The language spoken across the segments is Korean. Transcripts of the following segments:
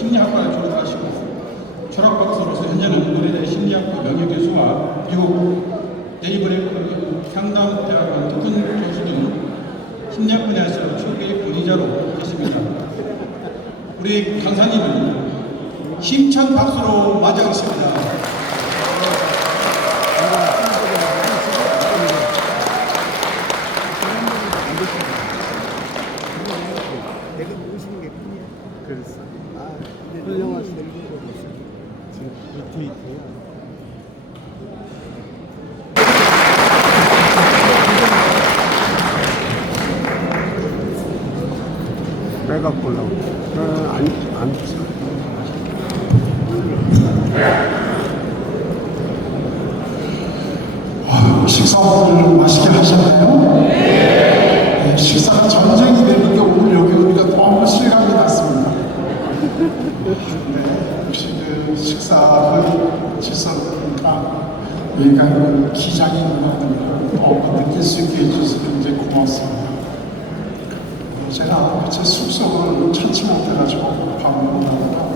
심리학과를 졸업하시고 졸업 박사로서 현재는 의대대 심리학과 명예교수와 미국 데이브레이크 상담대학원 특훈 교수 등 심리학 분야에서 초기 권위자로 계십니다. 우리 강사님을 힘찬 박수로 맞이하겠습니다. 내가 모시는 게 뿐이야. 그랬어. 아, 훌륭하시네. 지금 밑에 빼갖고 올라오고. 안 치. 식사 오늘 맛있게 하셨나요? 네. 식사가 전쟁이 되니까 오늘 여기 오니까 너무 실감이 났습니다. 네, 역시 그 식사 그 질서니까 여기가 그 기장인 것을 느낄 수 있게 해주셔서 굉장히 고맙습니다. 제가 제 숙소를 찾지 못해가지고 밥을 먹다가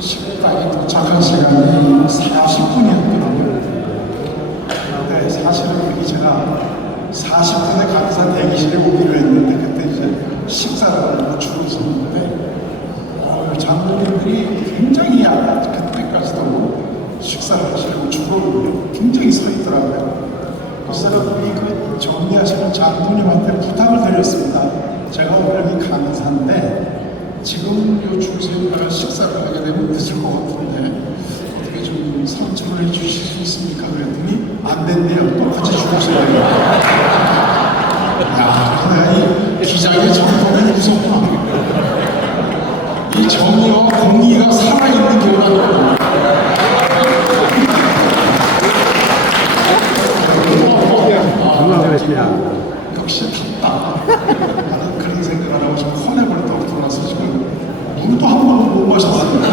식당에 도착한 시간이 40분이었거든요. 근데 사실은 여기 제가 40분의 강사 대기실에 오기로 했는데 그때 이제 식사를 못 주고 있었는데 장로님들이 굉장히 그때까지도 식사를 하시려고 줄을 굉장히 서 있더라고요. 그래서 우리 그 정리하시는 장로님한테 부탁을 드렸습니다. 제가 오늘 이 강사인데 지금 요 줄 서 있다가 식사를 하게 되면 늦을 것 같은데 어떻게 좀 선처를 해주실 수 있습니까? 그랬더니 안 된대요. 똑같이 죽으셔야 돼요. 야, 이 기장의 정통이 무섭구나. 이 정의와 공의가 살아있는 교단이구나. 역시 탔다. 나는 그런 생각을 하고 지금 혼내버릴 때 돌아서 지금 물도 한 번은 못 마셨습니다.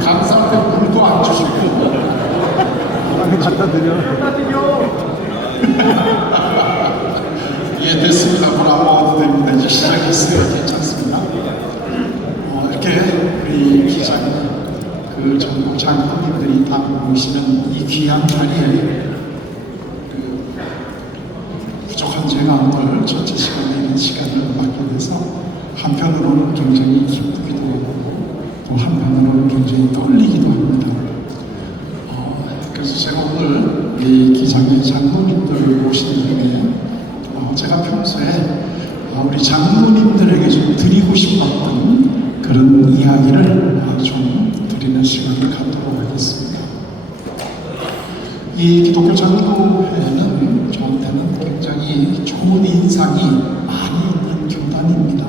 강사한테 물도 안 주시고. 갖다 드려. 예, 됐습니다. 물 안 먹어도 됩니다. 이제 시작했어요. 괜찮습니다. 이렇게 우리 기자님, 그 전국 장로님들이 다 모시는 이 귀한 자리에 그 부족한 제가 오늘 전체 시간에 시간을 맡게 돼서 한편으로는 굉장히 기쁘기도 하고 또 한편으로는 굉장히 떨리기도 합니다. 그래서 제가 오늘 이 기장의 장로님들을 모시는 중에 제가 평소에 우리 장로님들에게 좀 드리고 싶었던 그런 이야기를 좀 드리는 시간을 갖도록 하겠습니다. 이 기독교 장로회는 저한테는 굉장히 좋은 인상이 많이 있는 교단입니다.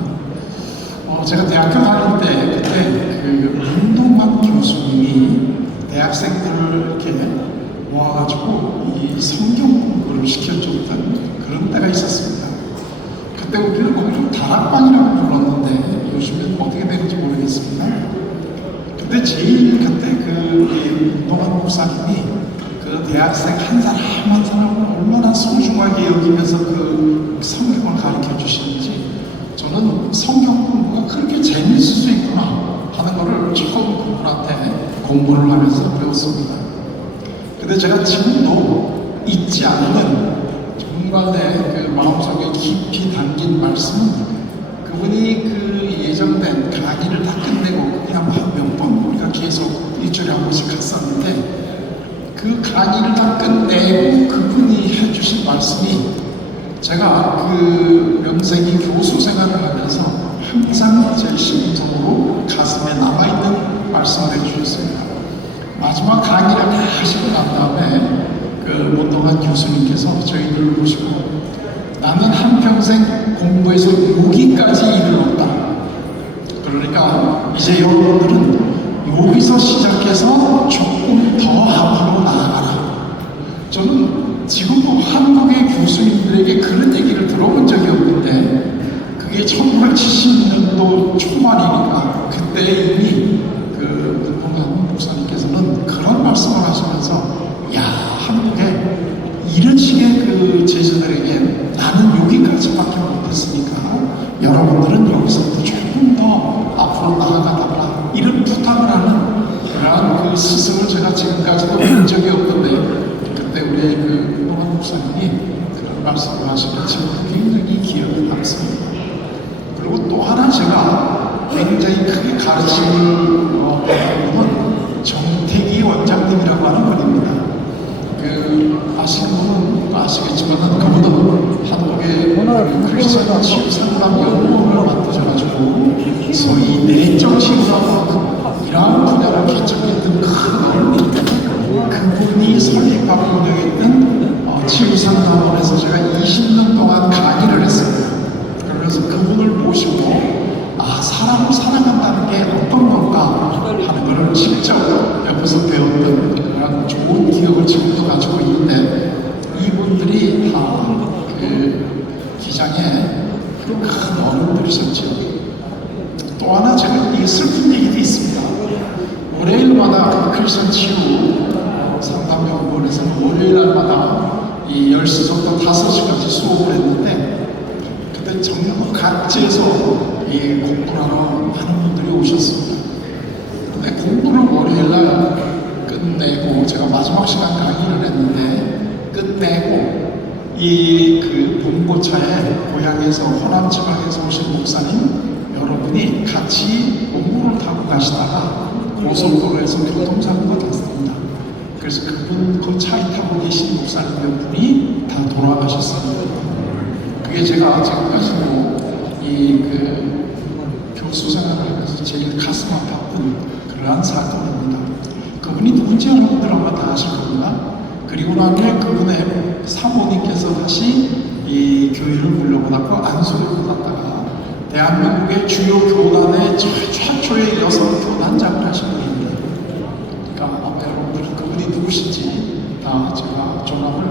제가 대학교 다닐 때 그때 그 윤동환 교수님이 대학생들을 이렇게 모아가지고 이 성경 공부를 시켜줬던 그런 때가 있었습니다. 그때 우리는 거기를 다락방이라고 불렀는데 요즘엔 어떻게 되는지 모르겠습니다. 근데 제일 그때 그 윤동환 목사님이 그 대학생 한 사람 한 사람을 얼마나 소중하게 여기면서 그 성경을 가르쳐 주시는지 저는 성경 공부가 그렇게 재미있을 수 있구나 하는 거를 처음 그분한테 공부를 하면서 배웠습니다. 근데 제가 지금도 잊지 않는 정말 내 그 마음속에 깊이 담긴 말씀은 그분이 그 예정된 강의를 다 끝내고 그냥 몇 번 우리가 계속 일주일에 한 번씩 갔었는데 그 강의를 다 끝내고 그분이 해주신 말씀이 제가 그 명색이 교수 생활을 하면서 항상 제 심적으로 가슴에 남아있는 말씀을 해주셨습니다. 마지막 강의를 다 하시고 난 다음에 그 문동환 교수님께서 저희들을 보시고 나는 한평생 공부해서 여기까지 이르렀다. 그러니까 이제 여러분들은 여기서 시작해서 조금 더 앞으로 나아가라. 저는 지금도 한국의 교수님들에게 그런 얘기를 들어본 적이 없는데 그게 1970년도 초반이니까 그때 이미 그 문동환 목사님께서는 그런 말씀을 하시면서 야, 한국에 이런 식의 그 제자들에게 나는 여기까지밖에 못했으니까 여러분들은 여기서부터 조금 더 앞으로 나아가라 이런 부탁을 하는 그러한 그 스승을 제가 지금까지도 본 적이 없는데 그때 우리 그 노만 목사님이 그런 말씀을 하시면 지금도 굉장히 기억에 남습니다. 그리고 또 하나 제가 굉장히 크게 가르침을 받은 분은 정태기 원장님이라고 하는 분입니다. 아시는 분은 아시겠지만 그분은 한국의 크리스천 치유 상담 연구원을 만드셔가지고 소위 내적 치유라고 이러한 분야를 개척했던 큰 어른인데 그분이 설립하고 운영했던 치유 상담원에서 제가 20년 동안 강의를 했습니다. 그래서 그분을 모시고 사람을 사랑한다는 게 어떤 건가 하는 것을 직접 옆에서 배웠던 그런 좋은 기억을 지금도 가지고 있는데 이분들이 다 그 기장의 큰 어른들이셨죠. 또 하나 제가 이 슬픈 얘기도 있습니다. 월요일마다 그 크리스천 치유 상담연구원에서는 월요일날마다 이 10시부터 5시까지 수업을 했는데 그때 전국 각지에서 이 공부를 하러 많은 분들이 오셨습니다. 근데 공부를 월요일날 끝내고 제가 마지막 시간 강의를 했는데 끝내고 이 그 봉고차에 고향에서 호남 지방에서 오신 목사님 여러분이 같이 공부를 타고 가시다가 고속도로에서 교통사고가 났습니다. 그래서 그분 그 차에 타고 계신 목사님 몇 분이 다 돌아가셨습니다. 그게 제가 지금까지도 이 교수 생활을 하면서 제일 가슴 아팠던 그러한 사건입니다. 그분이 누군지 여러분들 아마 다 아실 겁니다. 그리고 난 후에 그분의 사모님께서 다시 이 교회를 물려받았고 안수를 받았다가 대한민국의 주요 교단의 최초의 여성 교단장을 하신 분입니다. 그러니까 아마 여러분들은 그분이 누구신지 다 제가 전함을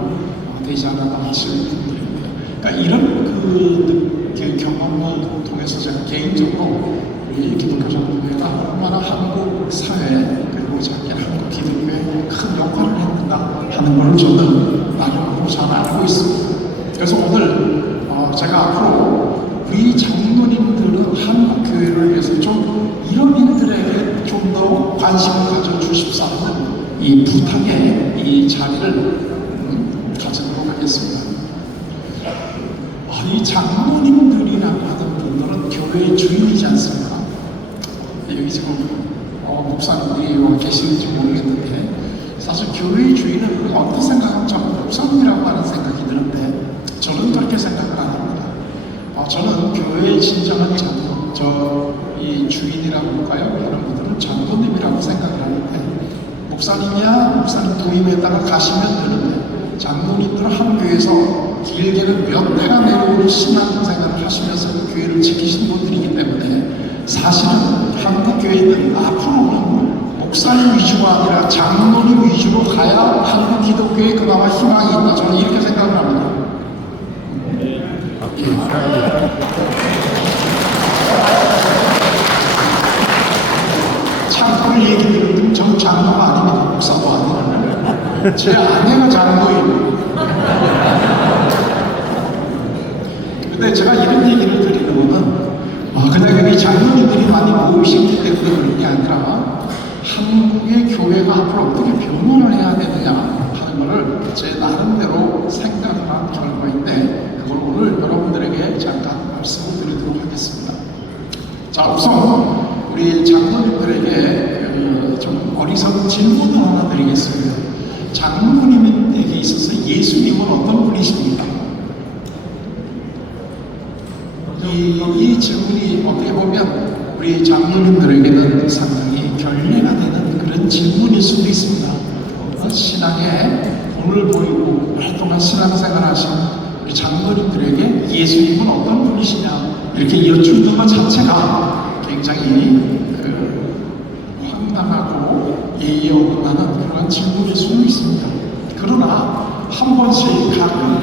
되지 않아도 아시는 분들입니다. 그러니까 이런 그 경험을 통해서 제가 개인적으로 우리 기독교 전도회가 얼마나 한국 사회 그리고 자기 한국 기독교에 큰 역할을 했는가 하는 것을 저는 나름으로 잘 알고 있습니다. 그래서 오늘 제가 앞으로 우리 장로님들은 한국 교회를 위해서 좀 이런 일들에게 좀 더 관심을 가져주십사는 이 부탁의 이 자리를 가지도록 하겠습니다. 이 장로님들이라고 하는 분들은 교회의 주인이지 않습니까? 여기 지금 목사님들이 와 계시는지 모르겠는데 사실 교회의 주인은 어떤 생각하면 저는 목사님이라고 하는 생각이 드는데 저는 그렇게 생각을 안 합니다. 저는 교회의 진정한 이 주인이라고 할까요? 하는 분들은 장로님이라고 생각을 하는데 목사님이야 목사님 도임에다가 가시면 되는데 장로님들은 한 교회에서 길게는 몇 대가 내려오는 신앙생활을 하시면서 그 교회를 지키신 분들이기 때문에 사실은 한국 교회는 앞으로는 목사님 위주가 아니라 장로님 위주로 가야 한국 기독교에 그나마 희망이 있다. 저는 이렇게 생각을 합니다. 참고를 얘기 들으면 전 장로가 아닙니다. 목사도 아니에요. 제 아내가 장로예요. 근데 제가 이런 얘기를 드리는 거는 그냥 여기 장로님들이 많이 모이시기 때문에 그런 게 아니라 한국의 교회가 앞으로 어떻게 변화를 해야 되느냐 하는 것을 제 나름대로 생각을 한 결과인데 그걸 오늘 여러분들에게 잠깐 말씀을 드리도록 하겠습니다. 자, 우선 우리 장로님들에게 좀 어리석은 질문을 하나 드리겠습니다. 장로님에게 있어서 예수님은 어떤 분이십니까? 이 질문이 어떻게 보면 우리 장로님들에게는 상당히 결례가 되는 그런 질문일 수도 있습니다. 신앙에 본을 보이고 오랫동안 신앙생활 하신 우리 장로님들에게 예수님은 어떤 분이시냐 이렇게 여쭙는 것 자체가 굉장히 황당하고 예의에 어긋나는 그런 질문일 수도 있습니다. 그러나 한 번씩 가끔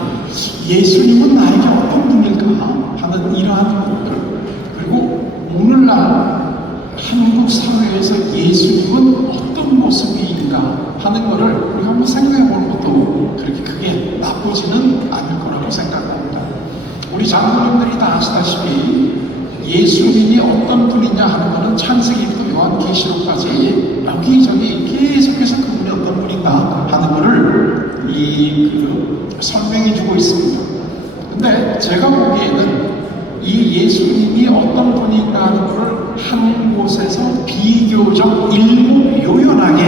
예수님은 나에게 어떤 분일까 하는 이러한 것들 그리고 오늘날 한국 사회에서 예수님은 어떤 모습인가 하는 것을 우리가 한번 생각해 보는 것도 그렇게 크게 나쁘지는 않을 거라고 생각합니다. 우리 장로님들이 다 아시다시피 예수님이 어떤 분이냐 하는 것은 창세기부터 요한계시록까지 여기저기 계속해서 그분이 어떤 분인가 하는 것을 설명해 주고 있습니다. 근데 제가 보기에는 이 예수님이 어떤 분인가 하는 것을 한 곳에서 비교적 일목 요연하게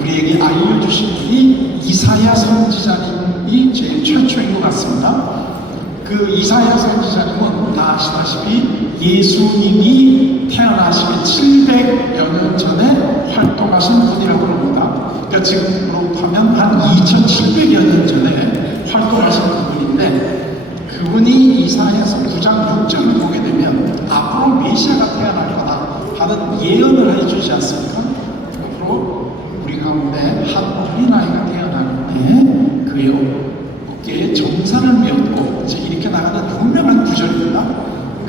우리에게 알려주신 분이 이사야 선지자님이 제일 최초인 것 같습니다. 그 이사야 선지자님은 다 아시다시피 예수님이 태어나시기 700여 년 전에 활동하신 분이라고 합니다. 그러니까 지금으로 하면 한 2700여 년 전에 활동하신 분인데 그분이 이사야서 9장 6절을 보게 되면 앞으로 메시아가 태어날 거다 하는 예언을 해주지 않습니까? 앞으로 우리 가운데 한 어린아이가 태어나는데 그의 어깨에 정사를 메었고 이제 이렇게 나가는 유명한 구절입니다.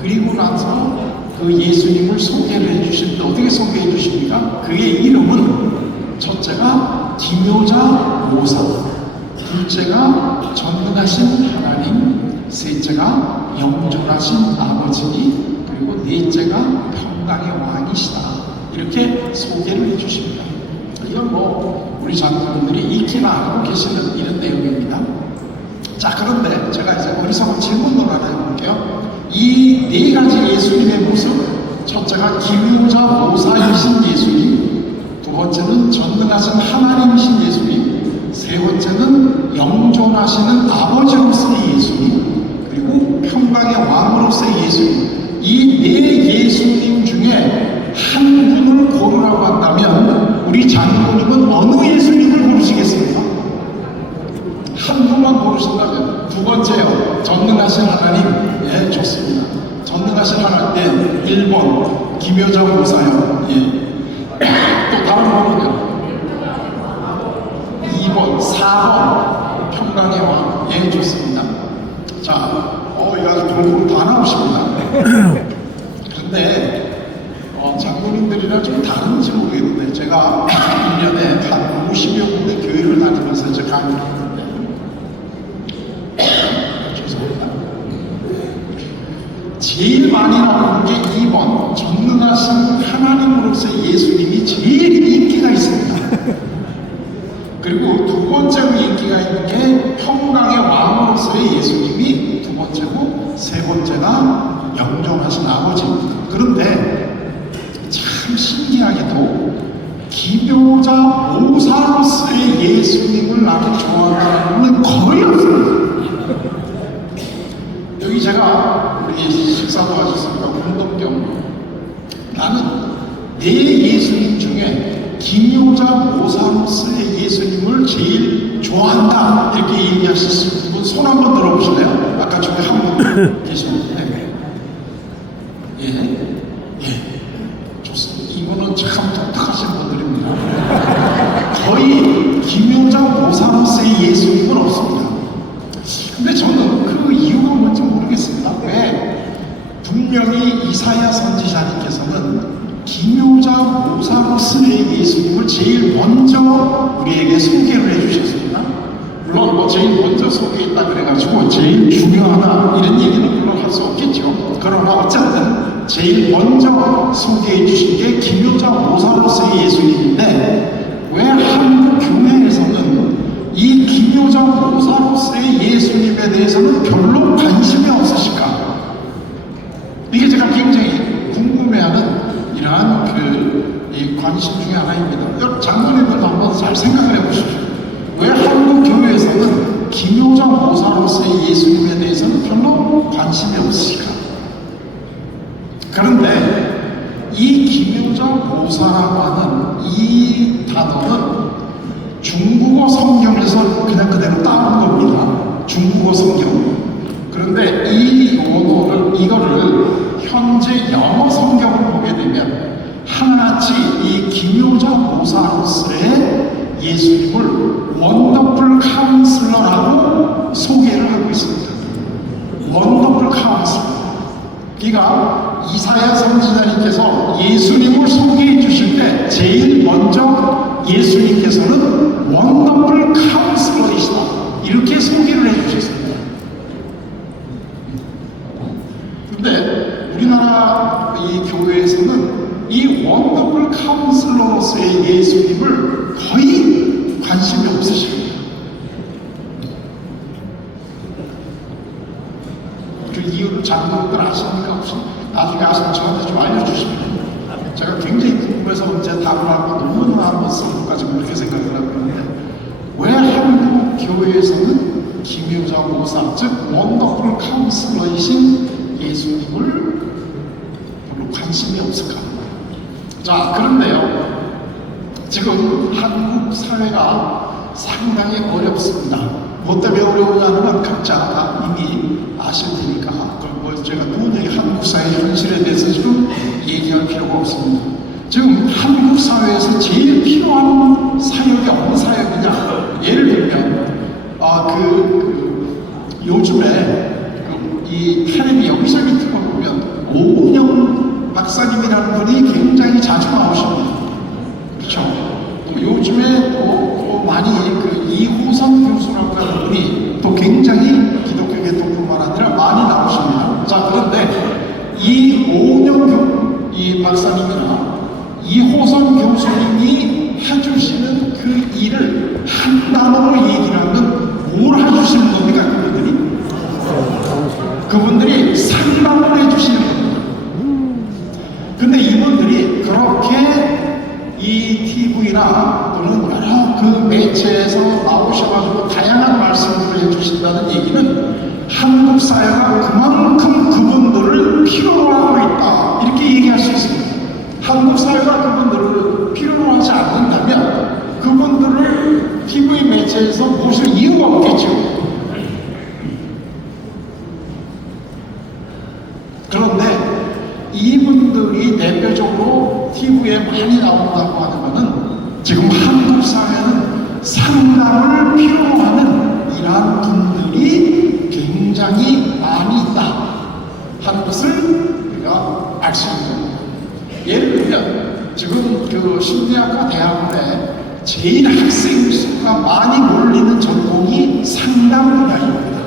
그리고 나서 그 예수님을 소개를 해주시는데 어떻게 소개해 주십니까? 그의 이름은 첫째가 기묘자 모사, 둘째가 전능하신 하나님, 셋째가 영존하신 아버지니 그리고 넷째가 평강의 왕이시다. 이렇게 소개를 해주십니다. 이건 뭐 우리 장로님들이 익히나 알고 계시는 이런 내용입니다. 자, 그런데 제가 이제 어리석은 질문을 하나 해볼게요. 이 네 가지 예수님의 모습, 첫째가 기묘자 모사이신 예수님, 두 번째는 전능하신 하나님이신 예수님, 세 번째는 영존하시는 아버지로서의 예수님, 그리고 평강의 왕으로서의 예수님. 이 네 예수님 중에 한 분을 고르라고 한다면 우리 장로님은 어느 예수님을 고르시겠습니까? 한 분만 고르신다면 두 번째요. 전능하신 하나님. 예, 좋습니다. 전능하신 하나님. 1번 기묘자 모사요. 예. 또 다른 번은요. 2번, 4번 평강의 왕. 예, 좋습니다. 자, 이거 아주 골고루 다 나오십니다. 근데 장로님들이랑 좀 다른지 모르겠는데 제가 1년에 한 50여 군데 교회를 다니면서 이제 강의를 했는데 죄송합니다. 제일 많이 나오는 게 2번 전능하신 하나님으로서의 예수님이 제일 인기가 있습니다. 그리고 두 번째로 인기가 있는 게 평강의 왕으로서의 예수님이 두 번째고 세 번째가 영존하신 아버지입니다. 그런데 참 신기하게도 기묘자 모사로서의 예수님을 나는 좋아하는 분은 거의 없습니다. 여기 제가 우리 식사도 하셨습니까? 운동 겸 나는 내 예수님 중에 기묘자 모사로서의 예수님을 제일 좋아한다 이렇게 얘기하실 분 손 한번 들어보실래요? 아까 저기 한 분 계십니다. 예, 좋습니다. 이분은 참 독특하신 분들입니다. 거의 기묘자 모사로서의 예수님은 없습니다. 근데 저는 그 이유가 뭔지 모르겠습니다. 왜 분명히 이사야 선지자님께서는 기묘자 모사로서의 예수님을 제일 먼저 우리에게 소개를 해주셨습니다. 물론 뭐 제일 먼저 소개했다 그래가지고 제일 중요하다 이런 얘기는 물론 할 수 없겠죠. 그러나 어쨌든 제일 먼저 소개해 주신 게 기묘자 모사로서의 예수님인데 왜 한국 교회에서는 이 기묘자 모사로서의 예수님에 대해서는 별로 관심이 없으실까? 이게 제가 굉장히 궁금해하는 이러한 이 관심 중에 하나입니다. 여러분 장로님들도 한번 잘 생각을 해보십시오. 왜 한국 교회에서는 기묘자 모사로서의 예수님에 대해서는 별로 관심이 없으실까? 그런데 이 기묘자 모사라고 하는 이 단어는 중국어 성경에서 그냥 그대로 따온 겁니다. 중국어 성경. 그런데 이 원어를 이거를 현재 영어 성경을 보게 되면 하나같이 이 기묘자 모사로서의 예수님을 원더풀 카운슬러라고 소개를 하고 있습니다. 원더풀 카운슬러. 그러니까 이사야 선지자님께서 예수님을 소개해 주실 때 제일 먼저 예수님께서는 원더풀 카운슬러이시다 이렇게 소개를 해 주셨습니다. 근데 우리나라 이 교회에서는 이 원더풀 예수님을 거의 관심이 없으십니다. 그 이유를 장로들 아십니까? 혹시 나중에 아시면 저한테 좀 알려주시면 제가 굉장히 궁금해서 언제 답을 하고 너무나 한번 써볼까지 그렇게 생각을 하고 있는데, 왜 한국 교회에서는 김효자 목사, 즉 원더풀 카운슬러이신 예수님을 별로 관심이 없을까? 자, 그런데요, 지금 한국 사회가 상당히 어렵습니다. 뭐 때문에 어려우냐면 각자 다 이미 아실 테니까 뭐 제가 도저히 한국 사회의 현실에 대해서 지금 얘기할 필요가 없습니다. 지금 한국 사회에서 제일 필요한 사역이 어느 사역이냐? 예를 들면 요즘에 이 텔레비 여기저기 틀어보면 오은영 박사님이라는 분이 굉장히 자주 나오십니다. 그렇죠? 또 요즘에 또 많이 이호선 교수라고 하는 분이 또 굉장히 기독교계통뿐만 아니라 많이 나오십니다. 자, 그런데 이 오은영 이 박사님이나 이호선 교수님이 해주시는 그 일을 한 단어로 얘기를 하면 뭘 해주시는 겁니까? 그분들이 상담을 해주시는 겁니다. 근데 이분들이 그렇게 이 TV나 또는 여러 그 매체에서 나오셔가지고 다양한 말씀들을 해주신다는 얘기는 한국 사회가 그만큼 그분들을 필요로 하고 있다, 이렇게 얘기할 수 있습니다. 한국 사회가 그분들을 필요로 하지 않는다면 그분들을 TV 매체에서 모실 이유가 없겠죠. 그런데 이분들이 대표적으로 TV에 많이 나온다고 하는 것은 지금 한국 사회는 상담을 필요로 하는 이러한 분들이 굉장히 많이 있다 하는 것을 우리가 알 수 있는 겁니다. 예를 들면 지금 그 심리학과 대학원에 제일 학생 수가 많이 몰리는 전공이 상담 분야입니다.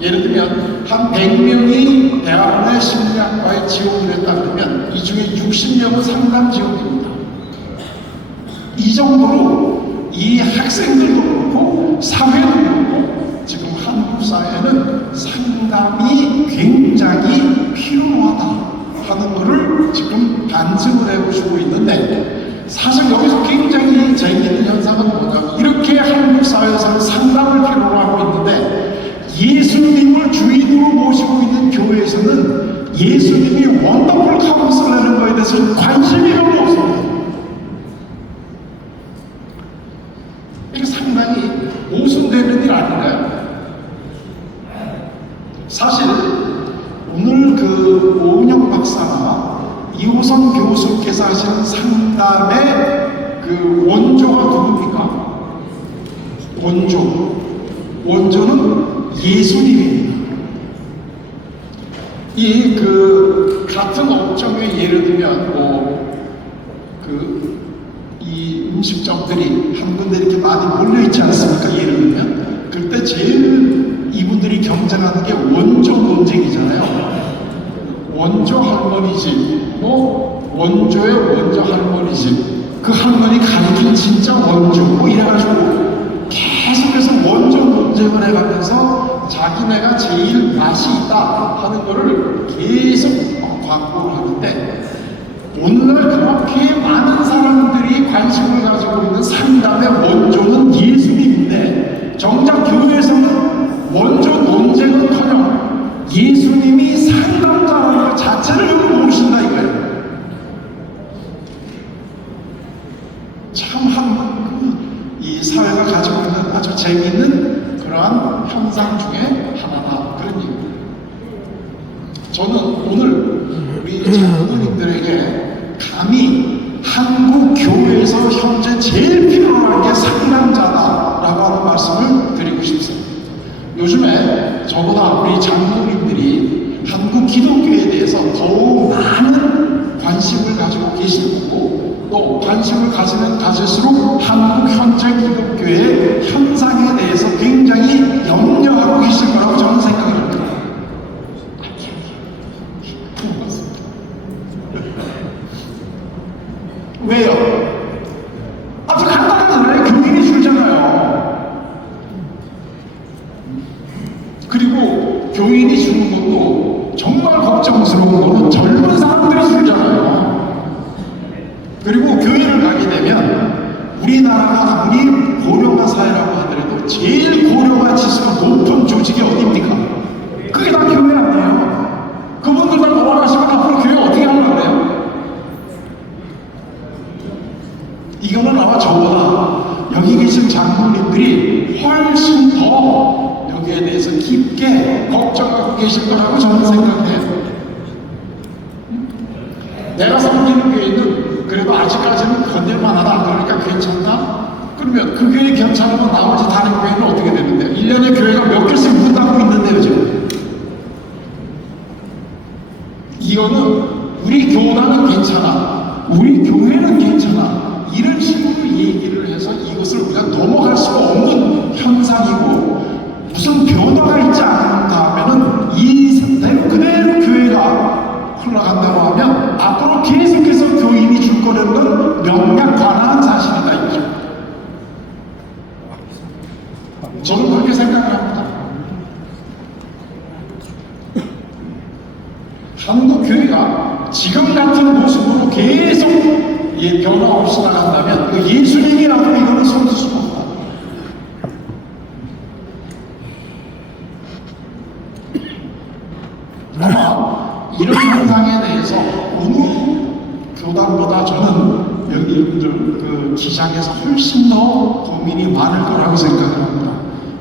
예를 들면 한 100명이 대학원의 심리학과에 지원을 했다 그러면 이 중에 60명은 상담 지원입니다. 이 정도로 이 학생들도 그렇고 사회도 그렇고 지금 한국 사회는 상담이 굉장히 필요하다 하는 것을 지금 반증을 해보시고 있는데, 사실 여기서 굉장히 재미있는 현상은 뭐냐면, 이렇게 한국 사회에서는 상담을 필요로 하고 있는데 예수님을 주인으로 모시고 있는 교회에서는 예수님이 원더풀 카운슬러라는 거에 대해서 관심이 별로 없습니다. 이게 상당히 모순되는 일 아닌가요? 사실 오늘 그 오은영 박사나 이호선 교수께서 하시는 상담의 그 원조가 누굽니까? 원조는 예수님입니다. 이 그 같은 업종에 예를 들면 이 음식점들이 한 군데 이렇게 많이 몰려 있지 않습니까? 예를 들면 그때 제일 이분들이 경쟁하는 게 원조 논쟁이잖아요. 원조 할머니 집, 원조의 원조 할머니 집, 그 할머니 가리킨 진짜 원조, 이래가지고 계속해서 원조 논쟁을 해가면서 자기네가 제일 맛이 있다 하는 거를 계속 광고를 하는데, 오늘날 그렇게 많은 사람들이 관심을 가지고 있는 상담의 원조는 예수님인데, 정작 교회에서는 원조 논쟁은커녕 예수님이 상담자라는 것 자체를 여기 모르신다 이거예요. 참 이 사회가 가지고 있는 아주 재미있는 그러한 현상 중에 하나다, 그런 얘기입니다. 저는 오늘 우리 장로님들에게 감히 한국 교회에서 현재 제일 필요한 게 상담자다라고 하는 말씀을 드리고 싶습니다. 요즘에 저보다 우리 장로님들이 한국 기독교에 대해서 더욱 많은 관심을 가지고 계시고, 또 관심을 가지면 가질수록 한국 현재 기독교의 현상에 대해서 굉장히 염려하고 계실 거라고 저는 생각을 합니다. 왜요? 그리고 교회를 가게 되면 우리나라가 아무리 고령화 사회라고 하더라도 제일 고령화 지수가 높은 조직이 어디입니까? 그게 다 교회 아니에요. 그분들 다 돌아가시면 앞으로 교회 어떻게 하려고 그래요? 이거는 아마 저보다 여기 계신 장로님들이 훨씬 더 여기에 대해서 깊게 걱정하고 계실 거라고 저는 생각해요. 내가 섬기는 교회는 그래도 아직까지는 건들만하다. 그러니까 괜찮다? 그러면 그 교회 괜찮으면 나머지 다른 교회는 어떻게 되는데? 1년에 교회가 몇 개씩 문 닫고 있는데요, 지금. 이거는 우리 교단은 괜찮아. 우리 교회는 괜찮아. 이런 식으로 얘기를 해서 이것을 우리가 넘어갈 수가 없는 현상이고 무슨 변화가 있지 않은 다음에는 이 상태로 그대로 교회가 흘러간다고 하면 앞으로 계속해서 교인이 줄 거라는 건 명백관한 사실이다 이거죠. 저는 그렇게 생각을 합니다. 한국 교회가 지금 같은 모습으로 계속 변화 없이 나간다면 그 예수님이라고 이거는 손쓸 수가 없다. 아마 이런 현상에 대해서 어느 교단보다 저는 여러분들 그 기장에서 훨씬 더 고민이 많을 거라고 생각을 합니다.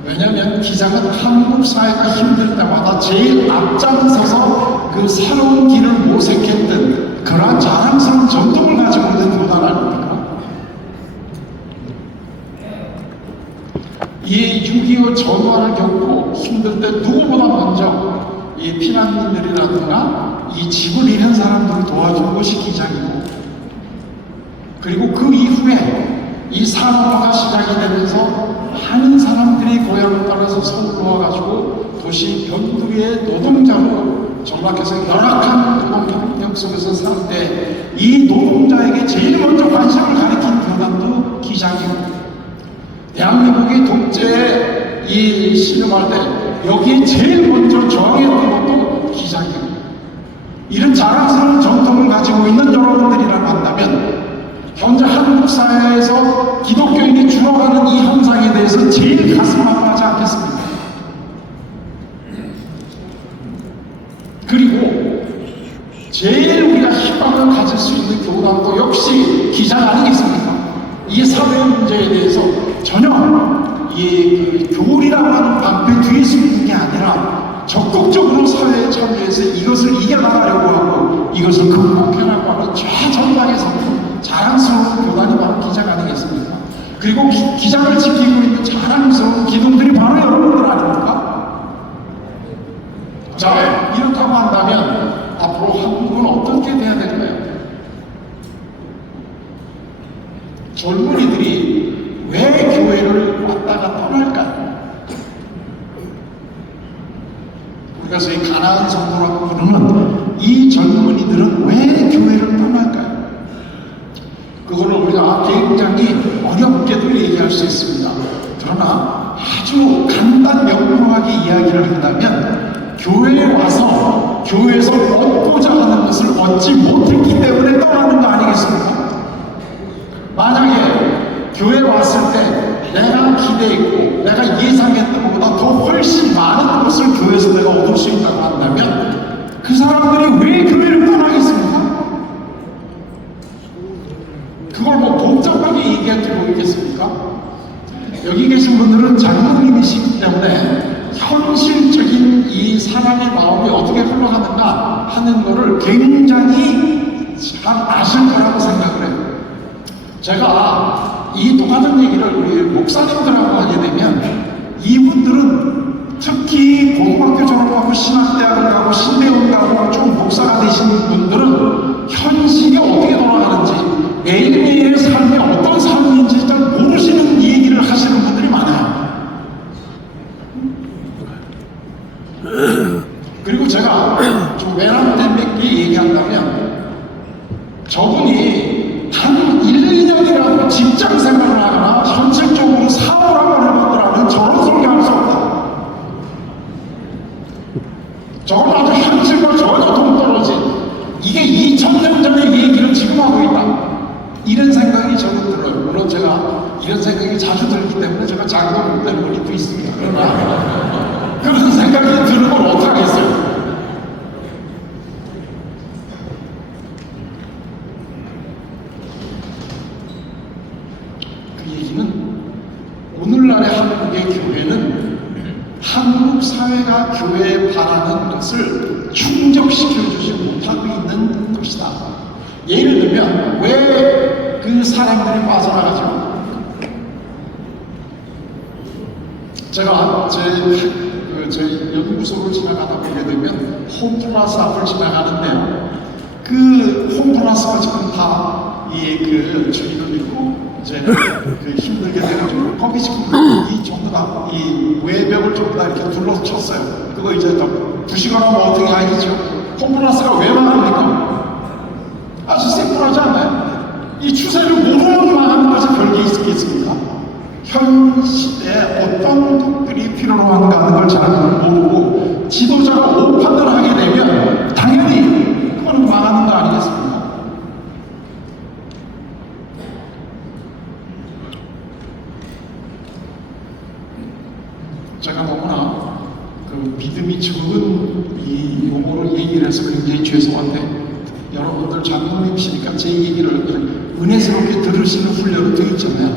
왜냐하면 기장은 한국 사회가 힘들 때마다 제일 앞장서서 그 새로운 길을 모색했던 그러한 자랑스러운 전통을 가지고 있는 교단 아닙니까? 이 6.25 전화를 겪고 힘들 때 누구보다 먼저 이 피난민들이라든가 이 집을 잃은 사람들을 도와준 것이 기장이고, 그리고 그 이후에 이 산업화가 시작이 되면서 많은 사람들이 고향을 떠나서 서울로 와가지고 도시 변두리의 노동자로 전락해서 열악한 노동 환경 속에서 살 때 이 노동자에게 제일 먼저 관심을 가리킨 교단도 기장이고, 대한민국이 독재에 이 신음할 때 여기에 제일 먼저 저항했던 것도 기장이고, 이런 자랑스러운 전통을 가지고 있는 여러분들이라고 한다면 현재 한국 사회에서 기독교인이 줄어가는 이 현상에 대해서 제일 가슴 아파하지 않겠습니까? 그리고 제일 우리가 희망을 가질 수 있는 교단도 역시 기장 아니겠습니까? 이 사회 문제에 대해서 전혀 이 교리라고 하는 방패 뒤에 숨는 게 아니라 적극적으로 사회에 참여해서 이것을 이겨나가려고 하고 이것을 극복해라고 하는 최전방에서 자랑스러운 교단이 바로 기장 아니겠습니까? 그리고 기장을 지키고 있는 자랑스러운 기둥들이 바로 여러분들 아닙니까? 자, 이렇다고 한다면 앞으로 한국은 어떻게 돼야 될까요? 젊은이들이 왜 교회를 왔다가 떠날까요? 우리가 소위 가난한 성도라고 부르는 이 젊은이들은 왜 교회를 떠날까요? 그거를 우리가 굉장히 어렵게도 얘기할 수 있습니다. 그러나 아주 간단 명료하게 이야기를 한다면 교회에 와서 교회에서 얻고자 하는 것을 얻지 못했기 때문에 떠나는 거 아니겠습니까? 만약에 교회에 왔을 때 내가 기대했고 내가 예상했던 것보다 더 훨씬 많은 것을 교회에서 내가 얻을 수 있다고 한다면 그 사람들이 왜 교회를 떠나겠습니까? 그걸 뭐 복잡하게 얘기할지 모르겠습니까? 여기 계신 분들은 장로님이시기 때문에 현실적인 이 사람의 마음이 어떻게 흘러가는가 하는 것을 굉장히 잘 아실 거라고 생각을 해요. 제가 이 똑같은 얘기를 우리 목사님들하고 하게 되면 이분들은 특히 고등학교 졸업하고 신학대학을 가고 신대원 가고 좀 목사가 되신 분들은 현실이 어떻게 돌아가는지 매일매일의 삶이 어떤 삶인지 잘 모르시는 얘기를 하시는 분들이 많아요. 그리고 제가 좀 외람되게 얘기한다면 저분이 단 1, 2년이라도 직장 생활을 하거나 현실적으로 사업을 한번 해보더라면 저런 소리 할 수 없다. 저건 아주 현실과 전혀 동떨어진, 이게 2000년 전의 얘기를 지금 하고 있다. 이런 생각이 저는 들어요. 물론 제가 이런 생각이 자주 들기 때문에 제가 장도 못 되는 것도 있습니다. 그러나 그런 생각이 드는 걸 어떡하겠어요? 그 얘기는 오늘날의 한국의 교회는 한국 사회가 교회에 바라는 것을 충족시켜주지 못하고 있는 것이다. 예를 들면 왜 그 사람들이 빠져나가죠? 제가 제 연구소를 지나가다 보게 되면 홈플러스 앞을 지나가는데요. 그 홈플러스가 지금 다 그 주인을 있고 이제 그 힘들게 돼가지고 거기 지금 이 전부 다 이 외벽을 전부 다 이렇게 둘러쳤어요. 그거 이제 또 부시거나 뭐 어떻게 아니죠? 홈플러스가 왜 망합니까? 아주 심플하지 않나요? 이 추세를 모르는 망하는 것이 별게 있겠습니까? 현 시대에 어떤 것들이 필요로 한가 하는 걸 잘 모르고 지도자가 오판을 하게 되면 당연히 그거는 망하는 거 아니겠습니까? 제가 너무나 그 믿음이 적은 이 용어를 얘기를 해서 굉장히 죄송한데 여러분들 장로님이시니까 제 얘기를 은혜스럽게 들으시는 훈련은 되어 있잖아요.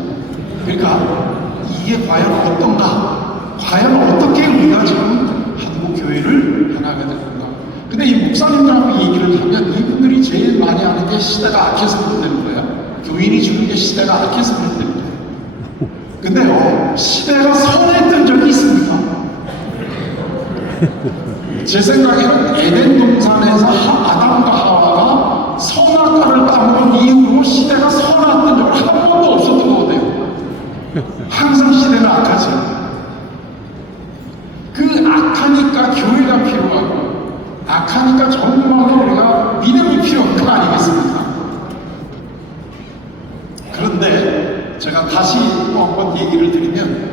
그러니까 이게 과연 어떤가? 과연 어떻게 우리가 지금 한국 교회를 하나가 되는가? 근데 이 목사님들하고 얘기를 하면 이분들이 제일 많이 하는 게 시대가 악해서 그런다는 거예요. 교인이 주는 게 시대가 악해서 그런다는 거예요. 근데요, 시대가 선했던 적이 있습니까? 제 생각에는 에덴 동산에서 아담과 하와가 선악과를 따먹은 이후로 시대가 선했던 적은 한 번도 없었던 것 같아요. 항상 시대는 악하죠. 그 악하니까 교회가 필요하고 악하니까 정말로 우리가 믿음이 필요한 거 아니겠습니까? 그런데 제가 다시 또 한번 얘기를 드리면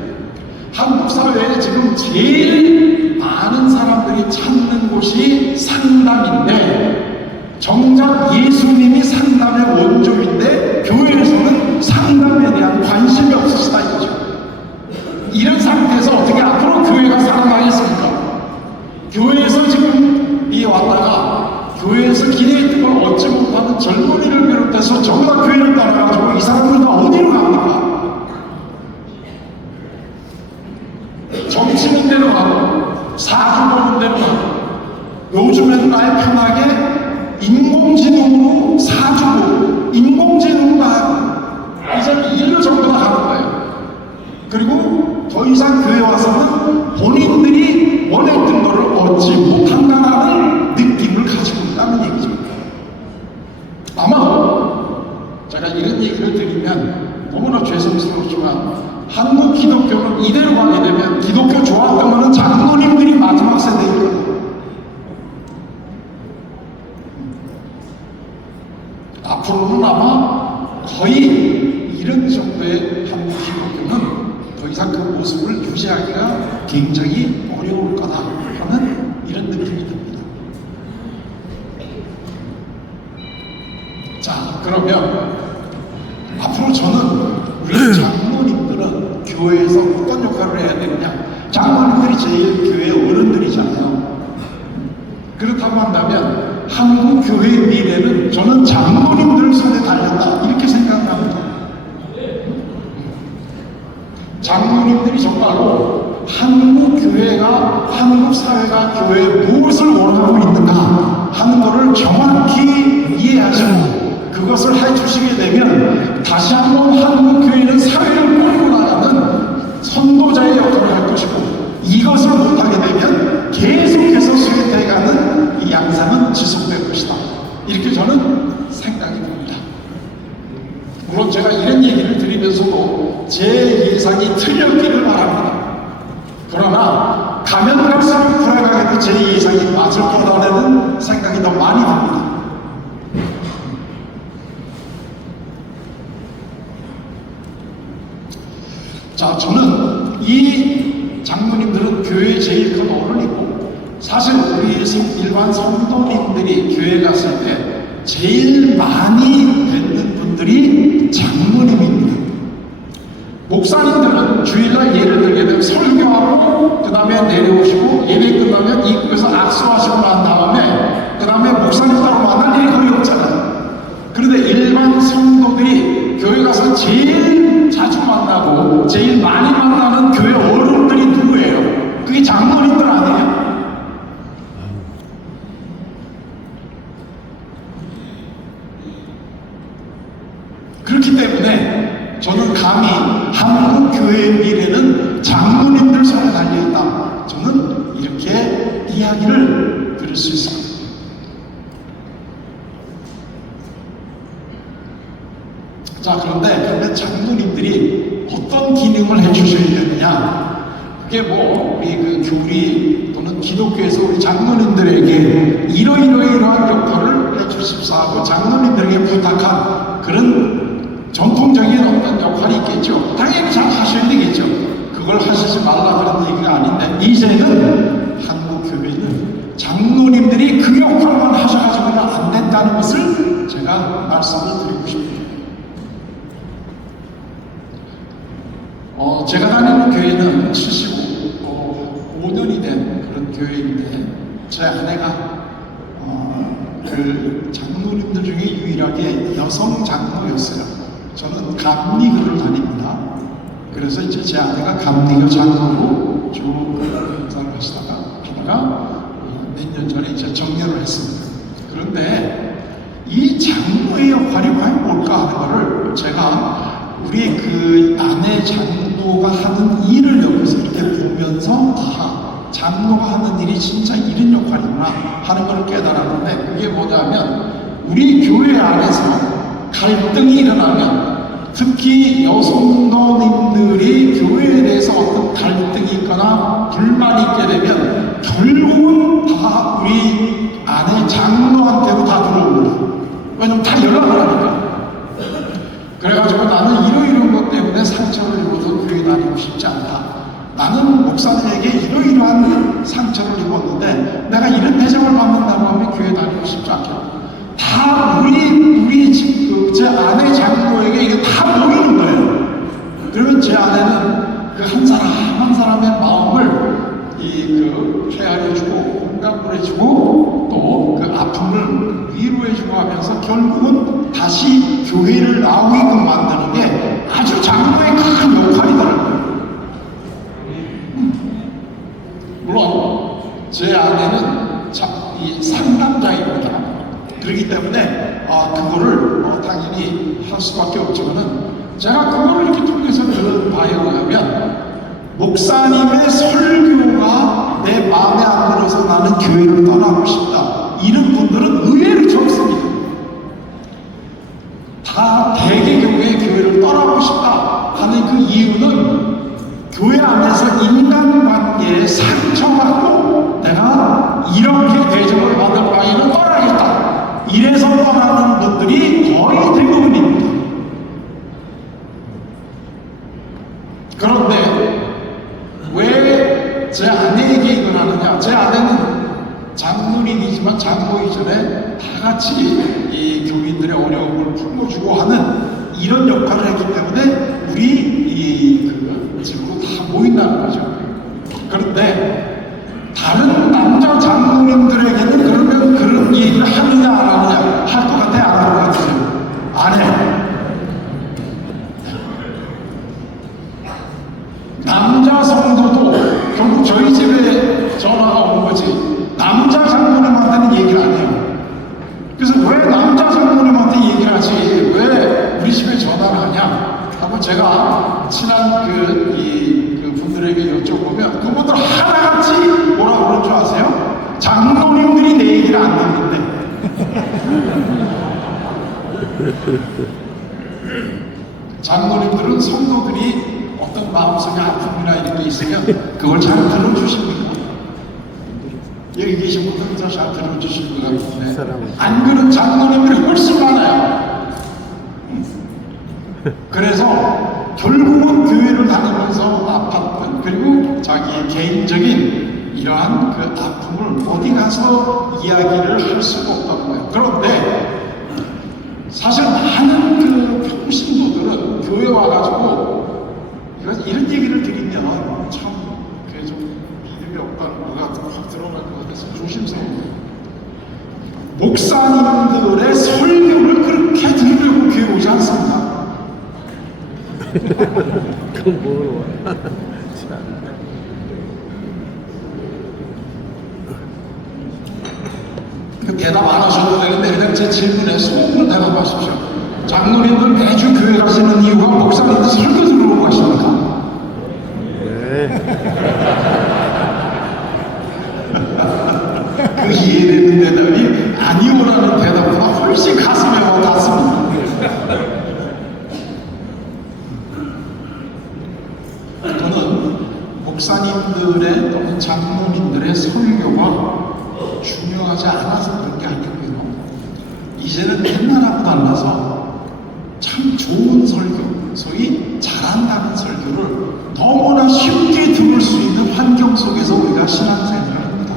한국 사회에 지금 제일 많은 사람들이 찾는 곳이 상담인데 정작 예수님이 상담의 원조인데 교회에서는 상담에 대한 관심이 없으시다 이거죠. 이런 상태에서 어떻게 앞으로 교회가 살아나겠습니까? 교회에서 지금 왔다가 교회에서 기대했던 걸 얻지 못하는 젊은이를 비롯해서 전부 다 교회를 따라가지고 이 사람들은 다 어디로 갑니까? 정치는 대로 가고 사주 보는 대로 가고 요즘에는 아예 편하게 인공지능으로 사주고 인공지능으로 하고 이제는 일로 전부 다 가는 거예요. 그리고 더 이상 교회 와서는 본인들이 원했던 것을 얻지 못한다는 느낌을 가지고 있다는 얘기죠. 아마 제가 이런 얘기를 드리면 너무나 죄송스럽지만 한국 기독교는 이대로 가게 되면 기독교 좋았던 거는 장로님들이 마지막 세대일 거예요. 앞으로는 아마 거의 이런 정도의 한국 기독교는 더 이상 그 모습을 유지하기가 굉장히 어려울 거다 하는 이런 느낌이 듭니다. 자, 그러면 앞으로 저는 우리 장로님들은 교회에서 어떤 역할을 해야 되느냐? 장로님들이 제일 교회 어른들이잖아요. 그렇다고 한다면 한국 교회의 미래는 저는 장로님들 손에 달렸다 이렇게 생각합니다. 장로님들이 정말로 한국 교회가 한국 사회가 교회에 무엇을 원하고 있는가 하는 것을 정확히 이해하시고 그것을 해주시게 되면 다시 한번 한국 교회는 사회를 끌고 나가는 선도자의 역할을 할 것이고 이것을 못하게 되면 계속해서 쇠퇴해가는 이 양상은 지속될 것이다. 이렇게 저는 생각이 듭니다. 물론 제가 이런 얘기를 드리면서도 제 예상이 틀렸기를 바랍니다. 그러나 가면 갈수록 불안하게도 제 예상이 맞을 거라는 생각이 더 많이 듭니다. 자, 저는 이 장로님들은 교회의 제일 큰 어른이고 사실 우리 일반 성도님들이 교회 갔을 때 제일 많이 뵙는 분들이 그렇기 때문에 저는 감히 한국 교회의 미래는 장로님들 손에 달려있다. 저는 이렇게 이야기를 드릴 수 있습니다. 자, 그러면 장로님들이 어떤 기능을 해주셔야 되느냐? 그게 뭐 우리 또는 기독교에서 우리 장로님들에게 이러이러한 역할을 해주십사 하고 장로님들에게 부탁한 그런 전통적인 어떤 역할이 있겠죠. 당연히 잘 하셔야 되겠죠. 그걸 하시지 말라 그런 얘기가 아닌데, 이제는 한국 교회는 장로님들이 그 역할만 하셔가지고는 안 된다는 것을 제가 말씀을 드리고 싶습니다. 제가 다니는 교회는 75년이 된 그런 교회인데, 제 아내가 그 장로님들 중에 유일하게 여성 장로였어요. 저는 감리교를 다닙니다. 그래서 이제 제 아내가 감리교 장로로 쭉 행사를 하다가 몇 년 전에 이제 정년을 했습니다. 그런데 이 장로의 역할이 과연 뭘까 하는 거를 제가 우리 그 아내 장로가 하는 일을 여기서 이렇게 보면서 장로가 하는 일이 진짜 이런 역할이구나 하는 걸 깨달았는데, 그게 뭐냐면 우리 교회 안에서 갈등이 일어나면, 특히 여성도님들이 교회에 대해서 어떤 갈등이 있거나 불만이 있게 되면 결국은 다 우리 아내 장로한테로 다 들어옵니다. 왜냐면 다 연락을 하니까. 그래가지고 나는 이러이러한 것 때문에 상처를 입어서 교회 다니고 싶지 않다. 나는 목사님에게 이러이러한 상처를 입었는데 내가 이런 대접을 받는다고 하면 교회 다니고 싶지 않겠다. 다 우리 제 아내 장로에게 이게 다 모이는 거예요. 그러면 제 아내는 그 한 사람 한 사람의 마음을 헤아려주고 공감을 해주고 또 그 아픔을 위로해주고 하면서 결국은 다시 교회를 나오게끔 만드는 게 아주 장로의 큰 역할이더라고요. 물론 제 아내는 이 상담자입니다. 그렇기 때문에 그거를 당연히 할 수밖에 없지만은, 제가 그거를 이렇게 통해서 들은 바에 의하면 목사님의 설교가 내 마음에 안 들어서 나는 교회를 떠나고 싶다, 이런 분들은 의외로 적습니다. 다 대개교회의 교회를 떠나고 싶다 하는 그 이유는 교회 안에서 인간관계에 상처받고 내가 이렇게 대접을 받을 바에는 떠나겠다, 이래서 떠나는 분들이 거의 대부분입니다. 그런데 왜 제 아내에게 이걸 하느냐? 제 아내는 장로님이지만 장로이기 전에 다 같이 이 교인들의 어려움을 풀어주고 하는 이런 역할을 했기 때문에 우리 집으로 다 모인다는 거죠. 그런데 다른 남자 장로님들에게는 그러면 그런 얘기를 하느냐 안 하느냐, 할 것 같아요, 안 할 것 같으세요? 안 해. 남자 성도도 결국 저희 집에 전화가 온 거지 남자 장로님한테는 얘기를 안 해요. 그래서 왜 남자 장로님한테 얘기를 하지, 왜 우리 집에 전화를 하냐 하고 제가 친한 그 분들에게 여쭤보면 그분들 하나같이 뭐라 그런 줄 아세요? 장로님들이 내 얘기를 안 듣는데. 장로님들은 성도들이 어떤 마음속에 아픔이나 이런 게 있으면 그걸 잘 들어주십니다. 여기 계신 분들은 잘 들어주실 것 같은데, 안 그런 장로님들이 훨씬 많아요. 그래서 결국은 교회를 다니면서 아팠던, 그리고 자기의 개인적인 이러한 그 아픔을 어디 가서 이야기를 할 수가 없다는 거예요. 그런데 사실 많은 그 평신도들은 교회 와가지고 이런 얘기를 드리면 참 그게 좀 믿음이 없다는 거가 확 드러날 것 같아서 조심스러워요. 목사님들의 설교를 그렇게 들으려고 교회 오지 않습니다. 그건 뭐로 와? 그 대답 안 하셔도 되는데 그냥 제 질문에 속으로 대답하십시오. 장로님들 매주 교회 가시는 이유가 목사님들 설교 들으러 가십니까? 네. 그 이해되는 대답이 아니오라는 대답보다 훨씬 가슴에 와 닿습니다. 저는 목사님들의 또는 장로님들의 설교가 중요하지 않아서 그런 게 아니고요. 이제는 옛날하고 달라서 참 좋은 설교, 소위 잘한다는 설교를 너무나 쉽게 들을 수 있는 환경 속에서 우리가 신앙생활을 합니다.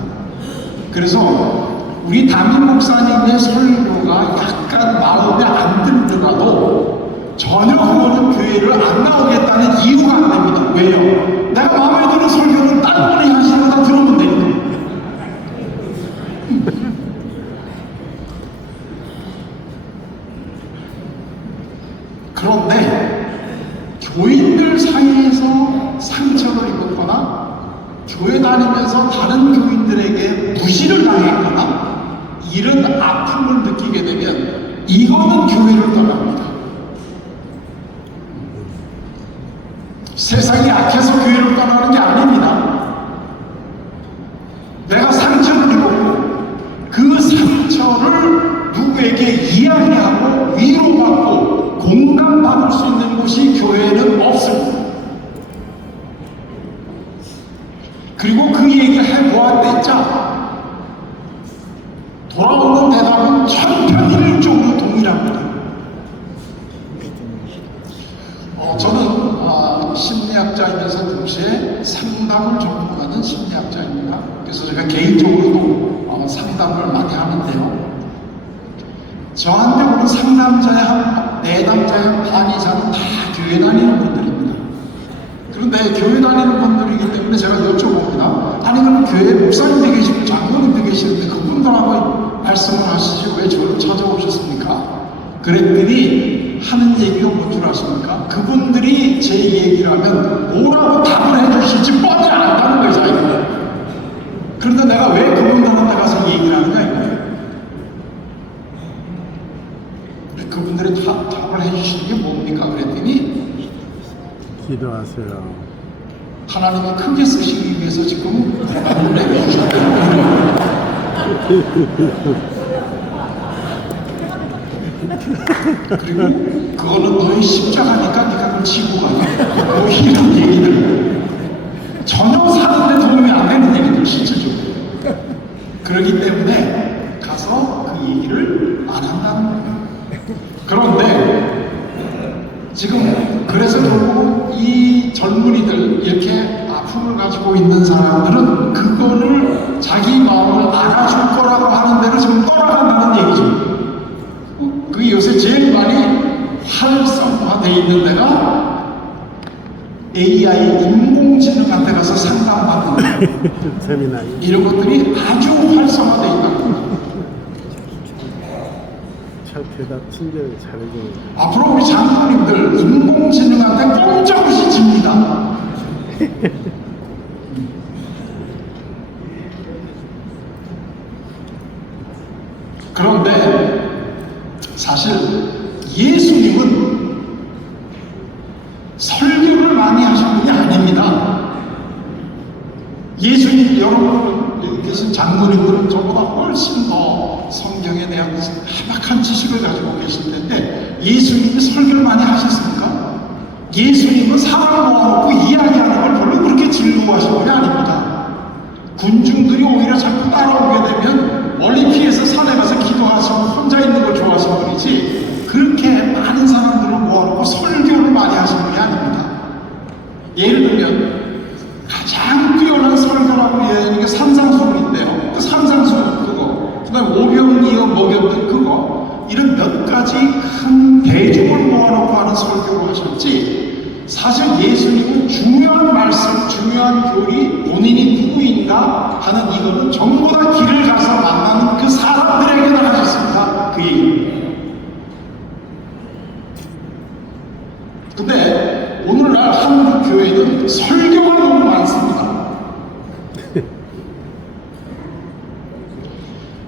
그래서 우리 담임 목사님의 설교가 약간 마음에 안 들더라도 전혀 그거는 교회를 안 나오겠다는 이유가 안 됩니다. 왜요? 내가 마음에 드는 설교는 딴분이 하시는 거 다 들으면 됩니다. 그런데 교인들 사이에서 상처를 입었거나 교회 다니면서 다른 교인들에게 무시를 당했거나 이런 아픔을 느끼게 되면 이거는 교회를 떠납니다. 세상이 약해서 교회를 떠나는 게 아닙니다. 내가 상처를 입었고 그 상처를 누구에게 이야기하고 위로받고 공감받을 수 있는 곳이 교회는 없습니다. 그리고 그 얘기를 해보았댔자 돌아오는 대답은 천편일률적으로 동일합니다. 저는 심리학자이면서 동시에 상담을 전공하는 심리학자입니다. 그래서 제가 개인적으로도 상담을 많이 하는데요. 저한테 오는 상담자의 한 내담자의 한 반 이상은 다 교회 다니는 분들입니다. 그런데 교회 다니는 분들이기 때문에 제가 여쭤봅니다. 아니 그럼 교회 목사님도 계시고 장로님도 계시는데 그분들하고 말씀을 하시지 왜 저를 찾아오셨습니까? 그랬더니 하는 얘기가 뭔 줄 아십니까? 그분들이 제 얘기를 하면 뭐라고 답을 해주실지 뻔히 안다는 거죠. 그런데 내가 왜 그분들한테 가서 얘기를 하느냐 이거예요. 그분들이 답을 해주시는 게 뭡니까? 그랬더니 기도하세요. 하나님이 크게 쓰시기 위해서 지금 대박을 내주셨다는 그리고 그거는 너의 십자가니까 네가 그걸 지고 가냐 뭐 이런 얘기들 전혀 사는데 도움이 안 되는 얘기들 실질적으로 그러기 때문에 가서 그 얘기를 안 한다는 거예요. 그런데 지금 그래서 결국 이 젊은이들 이렇게 아픔을 가지고 있는 사람들은 그거를 자기 마음을 알아줄 거라고 하는 대로 지금 떠나간다는 얘기죠. 그게 요새 제일 많이 활성화되어 있는 데가 AI 인공지능한테 가서 상담받는 세미나. 이런 것들이 아주 활성화되어 있다는 겁니다. 잘 대답 친절히 잘해줘. 앞으로 우리 장로님들 인공지능한테 꼼짝없이 집니다. 그런데 사실 예수님은 설교를 많이 하신 분이 아닙니다. 예수님 여러분 여기 계신 장로님들은 저보다 훨씬 더 성경에 대한 해박한 지식을 가지고 계실 텐데 예수님이 설교를 많이 하셨습니까? 예수님은 사람 모아놓고 이야기하는 걸 별로 그렇게 즐거워하신 분이 아닙니다. 군중들이 오히려 자꾸 따라오게 되면 멀리 피해서 산에 가서 기도하시고 혼자 있는 걸 좋아하시는 분이지 그렇게 많은 사람들을 모아놓고 설교를 많이 하시는 분이 아닙니다. 예를 들면 가장 뛰어난 설교라고 얘기하는 게 산상수훈인데요. 그 산상수훈 그거, 그 다음에 오병이어 먹였던 그거 이런 몇 가지 큰 대중을 모아놓고 하는 설교를 하셨지 사실 예수님은 중요한 말씀, 중요한 교리, 본인이 누구인가 하는 이거는 전부 다 길을 가서 만나는 그 사람들에게나 하셨습니다. 그 얘기입니다. 근데 오늘날 한국 교회는 설교가 너무 많습니다.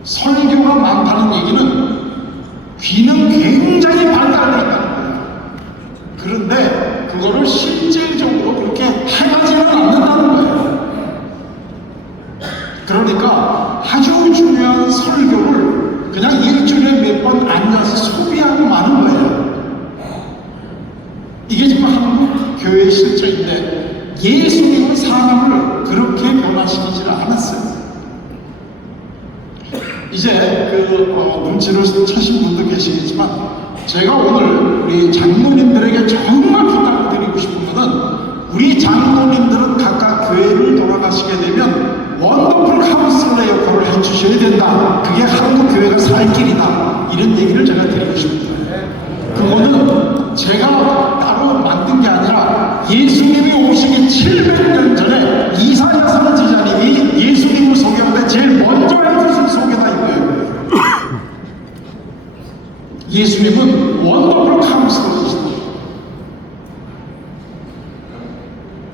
설교가 많다는 얘기는 귀는 굉장히 발달되어 그런데 그거를 실질적으로 그렇게 행하지는 않는다는 거예요. 그러니까 아주 중요한 설교를 그냥 일주일에 몇 번 앉아서 소비하고 마는 거예요. 이게 지금 한국 교회의 실정인데 예수님은 사람을 그렇게 변화시키지는 않았어요. 이제 눈치를 채신 분도 계시겠지만 제가 오늘 우리 장로님들에게 정말 부탁드리고 싶은 것은 우리 장로님들은 각각 교회를 돌아가시게 되면 원더풀 카운슬러 역할을 해주셔야 된다. 그게 한국 교회가 살 길이다. 이런 얘기를 제가 드리고 싶습니다. 그거는 제가 따로 만든 게 아니라 예수님이 오시기 700년 전에 이사야 선지자님이 예수님을 소개할 때 제일 먼저 해주신 소개가 이거예요. 예수님은 원더풀 카운슬러이시다.